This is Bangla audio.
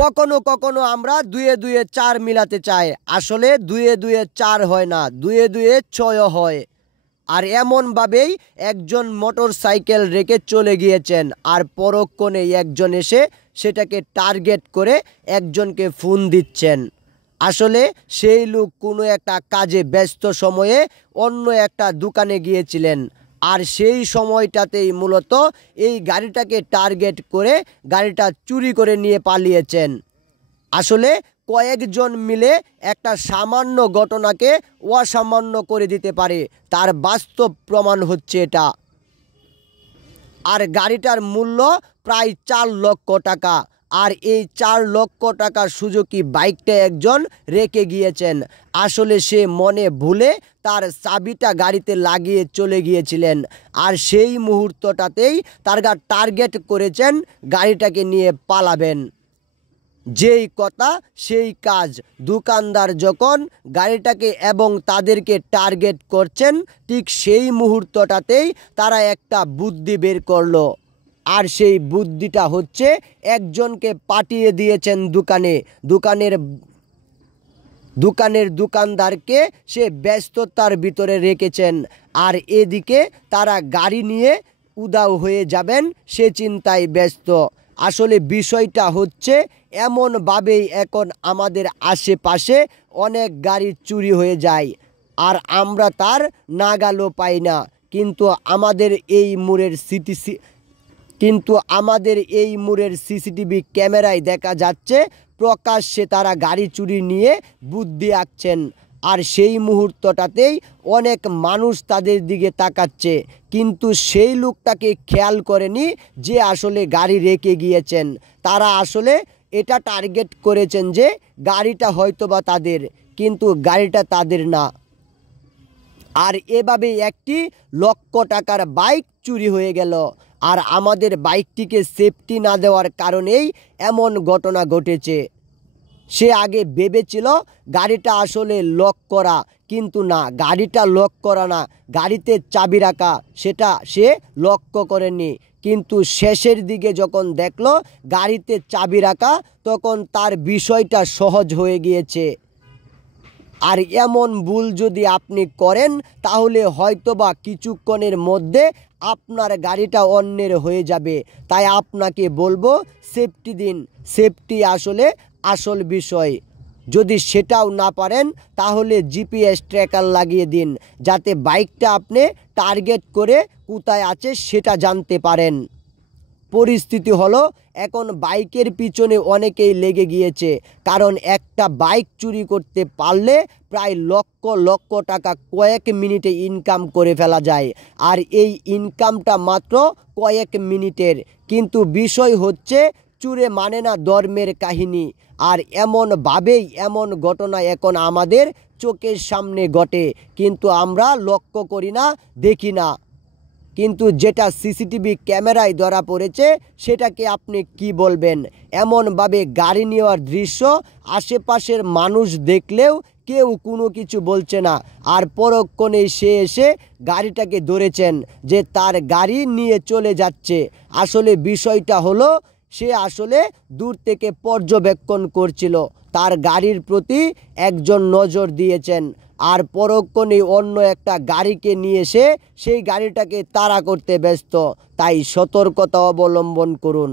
কখনো কখনো আমরা দুয়ে দুয়ে চার মিলাতে চাই, আসলে দুয়ে দুয়ে চার হয় না, দুয়ে দুয়ে ছয় হয়। আর এমনভাবেই একজন মোটর সাইকেল রেখে চলে গিয়েছেন, আর পরক্ষণে একজন এসে সেটাকে টার্গেট করে একজনকে ফোন দিচ্ছেন। আসলে সেই লোক কোনো একটা কাজে ব্যস্ত সময়ে অন্য একটা দোকানে গিয়েছিলেন, আর সেই সময়টাতেই মূলত এই গাড়িটাকে টার্গেট করে গাড়িটা চুরি করে নিয়ে পালিয়েছেন। আসলে কয়েকজন মিলে একটা সামান্য ঘটনাকে অসামান্য করে দিতে পারে, তার বাস্তব প্রমাণ হচ্ছে এটা। আর গাড়িটার মূল্য প্রায় 4 লক্ষ টাকা। আর এই 4 লক্ষ টাকা সুজুকি বাইকটা একজন রেখে গিয়েছেন। আসলে সে মনে ভুলে তার চাবিটা গাড়িতে লাগিয়ে চলে গিয়েছিলেন, আর সেই মুহূর্তটাতেই তার টার্গেট করেছেন গাড়িটাকে নিয়ে পালাবেন। যেই কথা সেই কাজ, দোকানদার যখন গাড়িটাকে এবং তাদেরকে টার্গেট করছেন, ঠিক সেই মুহূর্তটাতেই তারা একটা বুদ্ধি বের করলো। আর সেই বুদ্ধিটা হচ্ছে একজনকে পাঠিয়ে দিয়েছেন দোকানদারকে সে ব্যস্ততার ভিতরে রেখেছেন, আর এদিকে তারা গাড়ি নিয়ে উধাও হয়ে যাবেন সে চিন্তায় ব্যস্ত। আসলে বিষয়টা হচ্ছে এমনভাবেই এখন আমাদের আশেপাশে অনেক গাড়ি চুরি হয়ে যায়, আর আমরা তার নাগালও পাই না। কিন্তু আমাদের এই মোড়ের সিসিটিভি ক্যামেরায় দেখা যাচ্ছে প্রকাশ্যে তারা গাড়ি চুরি নিয়ে বুদ্ধি আঁকছেন, আর সেই মুহূর্তটাতেই অনেক মানুষ তাদের দিকে তাকাচ্ছে, কিন্তু সেই লোকটাকে খেয়াল করেনি যে আসলে গাড়ি রেখে গিয়েছেন। তারা আসলে এটা টার্গেট করেছেন যে গাড়িটা হয়তোবা তাদের, কিন্তু গাড়িটা তাদের না। আর এভাবে একটি লক্ষ টাকার বাইক চুরি হয়ে গেল, আর আমাদের বাইকটিকে সেফটি না দেওয়ার কারণেই এমন ঘটনা ঘটেছে। সে আগে ভেবেছিল গাড়িটা আসলে লক করা, কিন্তু না, গাড়িটা লক করা না, গাড়িতে চাবি রাখা, সেটা সে লক্ষ্য করেনি। কিন্তু শেষের দিকে যখন দেখলো গাড়িতে চাবি রাখা, তখন তার বিষয়টা সহজ হয়ে গিয়েছে। আর এমন ভুল যদি আপনি করেন, তাহলে হয়তোবা কিছুক্ষণের মধ্যে আপনার গাড়িটা অন্যের হয়ে যাবে। তাই আপনাকে বলবো সেফটি দিন, সেফটি আসলে আসল বিষয়। যদি সেটাও না পারেন, তাহলে জিপিএস ট্র্যাকার লাগিয়ে দিন, যাতে বাইকটা আপনি টার্গেট করে কোথায় আছে সেটা জানতে পারেন। পরিস্থিতি হলো এখন বাইকের পিছনে অনেকেই লেগে গিয়েছে, কারণ একটা বাইক চুরি করতে পারলে প্রায় লক্ষ লক্ষ টাকা কয়েক মিনিটে ইনকাম করে ফেলা যায়, আর এই ইনকামটা মাত্র কয়েক মিনিটের। কিন্তু বিষয় হচ্ছে চুরে মানে না ধর্মের কাহিনী, আর এমনভাবেই এমন ঘটনা এখন আমাদের চোখের সামনে ঘটে, কিন্তু আমরা লক্ষ্য করি না, দেখি না। কিন্তু যেটা সিসিটিভি ক্যামেরায় ধরা পড়েছে সেটাকে আপনি কি বলবেন? এমনভাবে গাড়ি নেওয়ার দৃশ্য আশেপাশের মানুষ দেখলেও কেউ কোনো কিছু বলছে না, আর পরক্ষণে সে এসে গাড়িটাকে ধরেছেন যে তার গাড়ি নিয়ে চলে যাচ্ছে। আসলে বিষয়টা হলো সে আসলে দূর থেকে পর্যবেক্ষণ করছিল, তার গাড়ির প্রতি একজন নজর দিয়েছেন, আর পরক্ষণে অন্য একটা গাড়িকে নিয়ে এসে সেই গাড়িটাকে তাড়া করতে ব্যস্ত। তাই সতর্কতা অবলম্বন করুন।